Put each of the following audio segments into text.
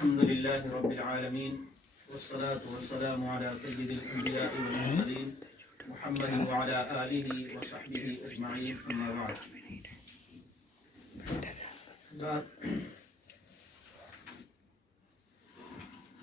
الحمد لله رب العالمين والصلاة والسلام على سيد الأنبياء والمرسلين محمد وعلى آله وصحبه أجمعين أما بعد.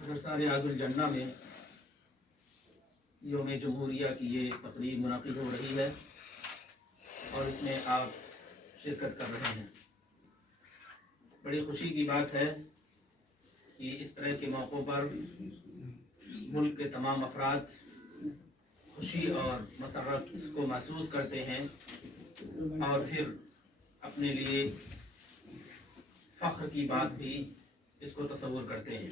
مدرسہ ریاض الجنہ میں یوم جمہوریہ کی یہ تقریب منعقد ہو رہی ہے اور اس میں آپ شرکت کر رہے ہیں. بڑی خوشی کی بات ہے کہ اس طرح کے موقعوں پر ملک کے تمام افراد خوشی اور مسرت کو محسوس کرتے ہیں اور پھر اپنے لیے فخر کی بات بھی اس کو تصور کرتے ہیں.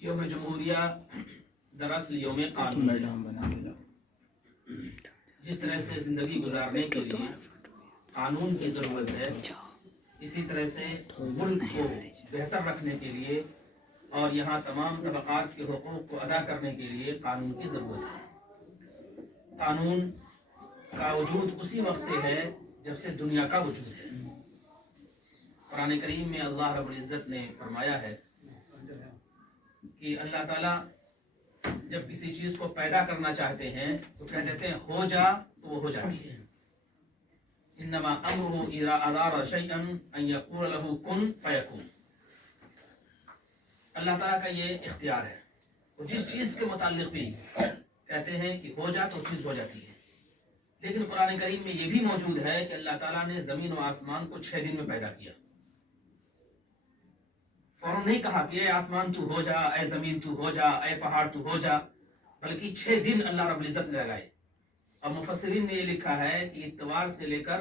یوم جمہوریہ دراصل یوم قانون ہے. جس طرح سے زندگی گزارنے کے لیے قانون کی ضرورت ہے، اسی طرح سے ملک کو بہتر رکھنے کے لیے اور یہاں تمام طبقات کے حقوق کو ادا کرنے کے لیے قانون کی ضرورت ہے. قانون کا وجود اسی وقت سے ہے جب سے دنیا کا وجود ہے. قرآن کریم میں اللہ رب العزت نے فرمایا ہے کہ اللہ تعالیٰ جب کسی چیز کو پیدا کرنا چاہتے ہیں تو کہہ دیتے ہیں ہو جا تو وہ ہو جاتی ہے. انما امرہ اذا اراد شیئا ان یقول له کن فیکون. اللہ تعالیٰ کا یہ اختیار ہے. وہ جس چیز کے متعلق بھی کہتے ہیں کہ ہو جا تو چیز ہو جاتی ہے. لیکن قرآن کریم میں یہ بھی موجود ہے کہ اللہ تعالیٰ نے زمین و آسمان کو 6 دن میں پیدا کیا. فوراً نہیں کہا کہ اے آسمان تو ہو جا، اے زمین تو ہو جا، اے پہاڑ تو ہو جا، بلکہ 6 دن اللہ رب العزت نے لگائے. اور مفسرین نے یہ لکھا ہے کہ اتوار سے لے کر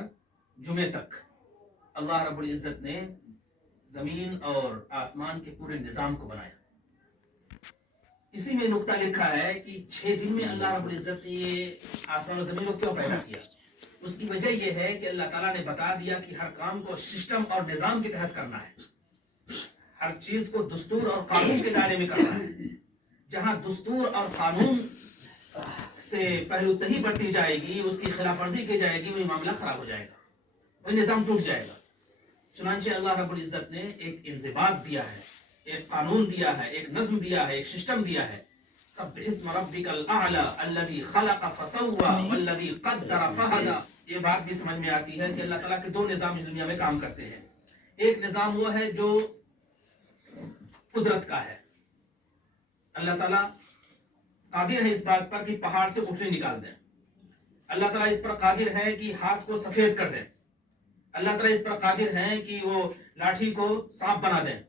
جمعے تک اللہ رب العزت نے زمین اور آسمان کے پورے نظام کو بنایا. اسی میں نقطہ لکھا ہے کہ 6 دن میں اللہ رب العزت نے یہ آسمان و زمین کو کیوں پیدا کیا. اس کی وجہ یہ ہے کہ اللہ تعالیٰ نے بتا دیا کہ ہر کام کو سسٹم اور نظام کے تحت کرنا ہے. ہر چیز کو دستور اور قانون کے دائرے میں کرنا ہے. جہاں دستور اور قانون سے پہلو تہی بڑھتی جائے گی، اس کی خلاف ورزی کی جائے گی، وہی معاملہ خراب ہو جائے گا، وہی نظام ٹوٹ جائے گا. چنانچہ اللہ رب العزت نے ایک انضباط دیا ہے، ایک قانون دیا ہے، ایک نظم دیا ہے، ایک سسٹم دیا ہے. سبح اسم ربک الاعلی الذی خلق فسوی والذی قدر فہدی. یہ بات بھی سمجھ میں آتی ہے کہ اللہ تعالیٰ کے 2 نظام اس دنیا میں کام کرتے ہیں. ایک نظام وہ ہے جو قدرت کا ہے. اللہ تعالیٰ قادر ہے اس بات پر کہ پہاڑ سے اونٹنی نکال دیں. اللہ تعالیٰ اس پر قادر ہے کہ ہاتھ کو سفید کر دیں. اللہ تعالیٰ اس پر قادر ہے کہ وہ لاٹھی کو سانپ بنا دیں.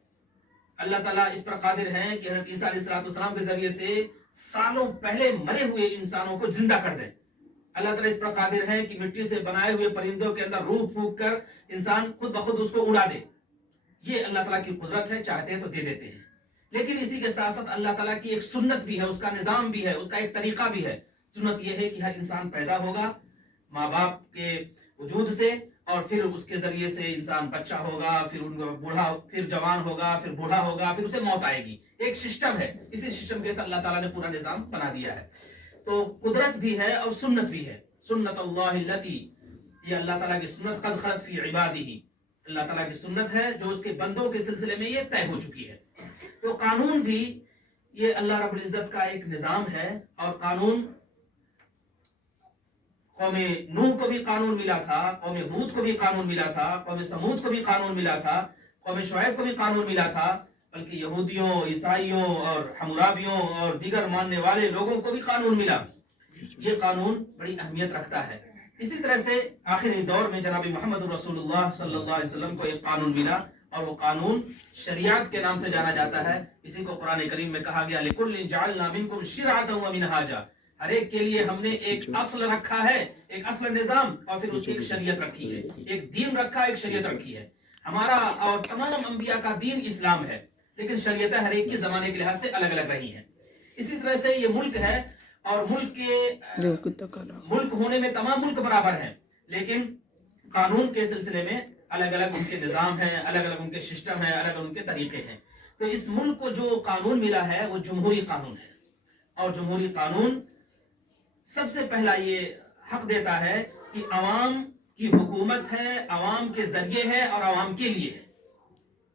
اللہ تعالیٰ اس پر قادر ہے کہ حضرت عیسیٰ علیہ السلام کے ذریعے سے سالوں پہلے مرے ہوئے انسانوں کو زندہ کر دیں. اللہ تعالیٰ اس پر قادر ہے کہ مٹی سے بنائے ہوئے پرندوں کے اندر روح پھونک کر انسان خود بخود اس کو اڑا دے. یہ اللہ تعالیٰ کی قدرت ہے، چاہتے ہیں تو دے دیتے ہیں. لیکن اسی کے ساتھ ساتھ اللہ تعالیٰ کی ایک سنت بھی ہے، اس کا نظام بھی ہے، اس کا ایک طریقہ بھی ہے. سنت یہ ہے کہ ہر انسان پیدا ہوگا ماں باپ کے وجود سے، اور پھر اس کے ذریعے سے انسان بچہ ہوگا، پھر بوڑھا، پھر جوان ہوگا، پھر بوڑھا ہوگا، پھر اسے موت آئے گی. ایک سسٹم ہے. اسی سسٹم کے تحت اللہ تعالیٰ نے پورا نظام بنا دیا ہے. تو قدرت بھی ہے اور سنت بھی ہے. سنت اللہ التی، یہ اللہ تعالیٰ کی سنت، قد خلت فی عبادہ، اللہ تعالیٰ کی سنت ہے جو اس کے بندوں کے سلسلے میں یہ طے ہو چکی ہے. تو قانون بھی یہ اللہ رب العزت کا ایک نظام ہے. اور قانون قوم نوح کو بھی قانون ملا تھا، قوم ہود کو بھی قانون ملا تھا، قوم سمود کو بھی قانون ملا تھا، قوم شعیب کو بھی قانون ملا تھا، بلکہ یہودیوں، عیسائیوں اور حمورابیوں اور دیگر ماننے والے لوگوں کو بھی قانون ملا. یہ قانون بڑی اہمیت رکھتا ہے. اسی طرح سے آخری دور میں جناب محمد رسول اللہ صلی اللہ علیہ وسلم کو ایک قانون ملا، اور وہ قانون شریعت کے نام سے جانا جاتا ہے. اسی کو قرآن کریم میں کہا گیا لِكُلٍّ جَعَلْنَا مِنْكُمْ شِرْعَةً وَمِنْهَاجًا. ہر ایک کے لیے ہم نے ایک اصل رکھا ہے، ایک اصل نظام، اور پھر اس کی ایک شریعت رکھی ہے، ایک دین رکھا، ایک شریعت رکھی ہے. ہمارا اور تمام انبیاء کا دین اسلام ہے، لیکن شریعتیں ہر ایک کے زمانے کے لحاظ سے الگ الگ رہی ہیں. اسی طرح سے یہ ملک ہے، اور ملک ہونے میں تمام ملک برابر ہیں، لیکن قانون کے سلسلے میں الگ الگ ان کے نظام ہیں، الگ الگ ان کے سسٹم ہیں، الگ الگ ان کے طریقے ہیں. تو اس ملک کو جو قانون ملا ہے وہ جمہوری قانون ہے. اور جمہوری قانون سب سے پہلا یہ حق دیتا ہے کہ عوام کی حکومت ہے، عوام کے ذریعے ہے اور عوام کے لیے ہے.